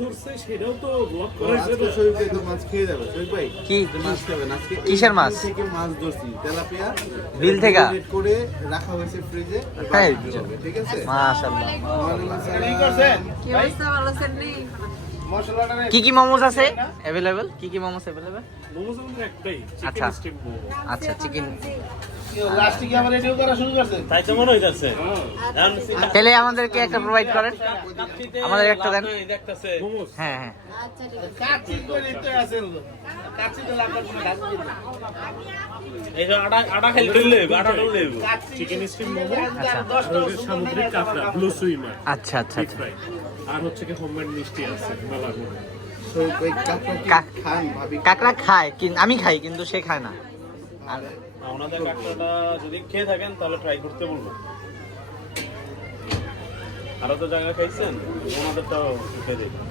ধরছে সেটাও তো ব্লক করেছে। আজকে শরীফ ভাই তো মাছ খেয়ে যাবে। শরীফ ভাই কি মাছ খাবেন আজকে? কিসের মাছ? বিল থেকে মাছ ধরছি তেলাপিয়া, বিল থেকে? রেড করে রাখা হয়েছে ফ্রিজে। তাই? ঠিক আছে, মাশাআল্লাহ। কি করছেন কি অবস্থা, ভালো আছেন নি? মশলাটা কি কি মোমোস আছে अवेलेबल? কি কি মোমোস अवेलेबल? মোমোস আমাদের একটাই, আচ্ছা। Chicken steam momo. আচ্ছা চিকেন। লাস্টে কি আবার রেডিও করা শুরু করছেন? তাই তো মনে হইতাছে। তাহলে আমাদেরকে একটা প্রোভাইড করেন, আমাদের একটা দেন। দেখতাছে মোমোস হ্যাঁ হ্যাঁ আচ্ছা ঠিক আছে। কাচ্চি করে তো আছেন, কাচ্চি তো লাগার কোনো ঢাকা দিন না। এই যে আটা খেলে দিলে আটা ডলে চিকেন স্টিম মোমো, আচ্ছা আর ওই যে সামুদ্রিক কাঁকড়া ব্লু সুইমার আচ্ছা আচ্ছা ডিপ আচ্ছা। ফ্রাই, আর হচ্ছে কি হোমমেড মিষ্টি আছে মেলা করে। শরীফ ভাই কাঁকড়া কি কাক- খান ভাবি? কাকড়া খায় কিন্তু আমি খাই কিন্তু সে খায় না। আর ওনাদের কাঁকড়াটা যদি খেয়ে থাকেন তাহলে ট্রাই করতে বলবো। আরো তো জায়গা খাইছেন, ওনাদেরটাও খেয়ে দেখুন।